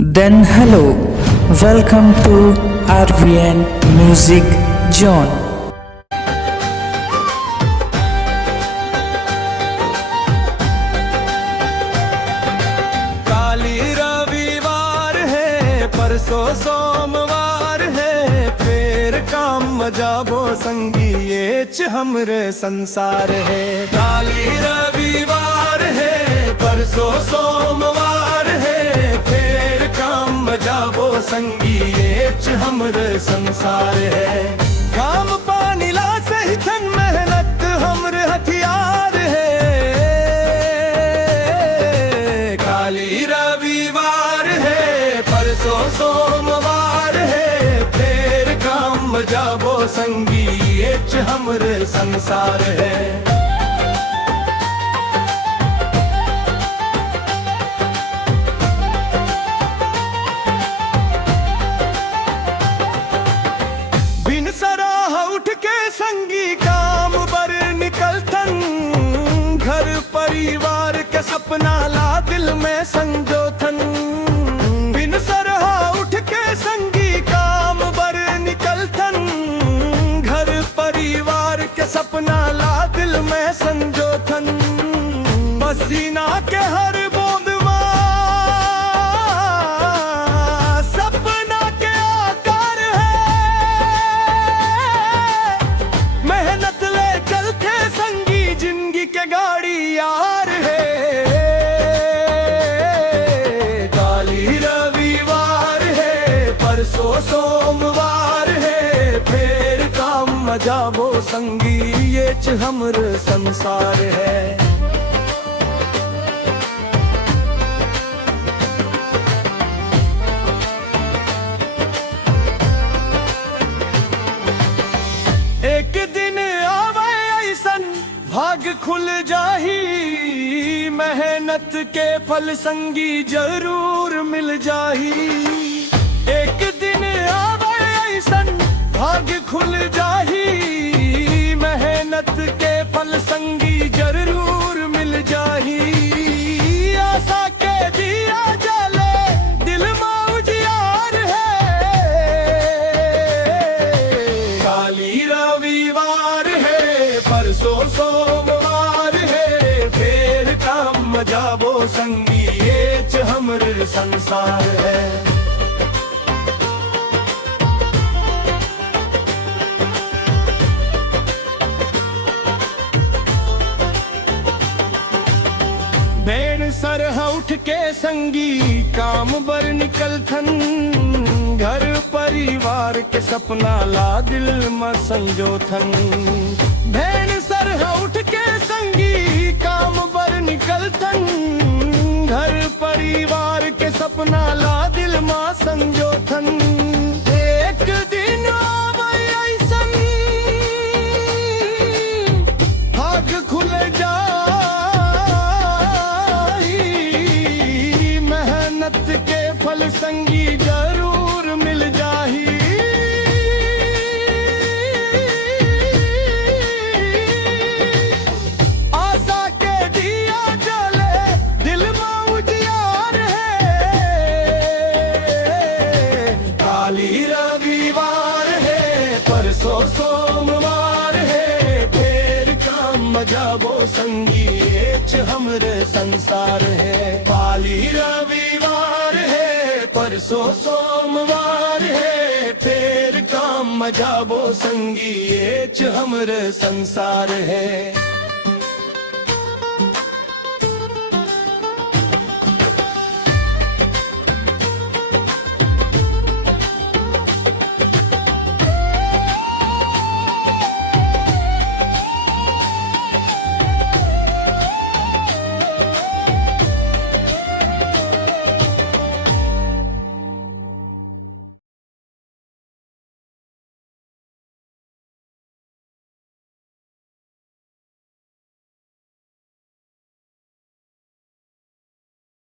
Then hello, welcome to RVN Music Zone. काली रविवार है, परसों सोमवार है, फिर काम जाबो संगी ये च हमरे संसार है। काली रविवार है, परसों सोमवार है, फिर काम जाबो संगी ये च हमरे संसार है। काम पानी ला सही थन मेहनत हमरे हथियार है। काली रविवार है, परसों सोमवार है, फिर काम जाबो संगी ये च हमरे संसार है। बिन सराह उठ के संगी काम बर निकलतन, घर परिवार के सपना ला दिल में संजोथन। बिन सराह उठ के संगी काम बर निकलतन, घर परिवार के सपना ला दिल में संजोथन। पसीना के हर बूंद सपना के आकार है। मेहनत ले चलते संगी जिंदगी के गाड़ी यार है। काली रविवार है, परसों सोमवार है, फिर काम जाबो संगी ये च हमर संसार है। एक दिन आवे ऐसन भाग खुल जाही, मेहनत के फल संगी जरूर मिल जाही। एक दिन आवे ऐसन भाग खुल जाही, मेहनत के फल संगी जरूर मिल जाही। आशा के दिया जले दिल में उजियार है। काली रविवार है, परसों सोमवार है, फिर काम जाबो संगी ये च हमर संसार है। भेड़ सरह उठ के संगी काम बर निकलथन, घर परिवार के सपना ला दिल में संजोथन। भेड़ सरह उठ के संगी काम बर निकलथन, घर परिवार के सपना ला दिल में संजोथन। एक दिन आवे ऐसन भाग खुल जा, मेहनत के फल संगी जरूर मिल जाही। आशा के दिया जले दिल में उजियार है। काली रविवार है, परसों सोमवार है, फिर काम जाबो संगी ये च हमरे संसार है। काली रविवार है, परसों सोमवार है, फिर काम जाबो संगी ये च हमरे संसार है।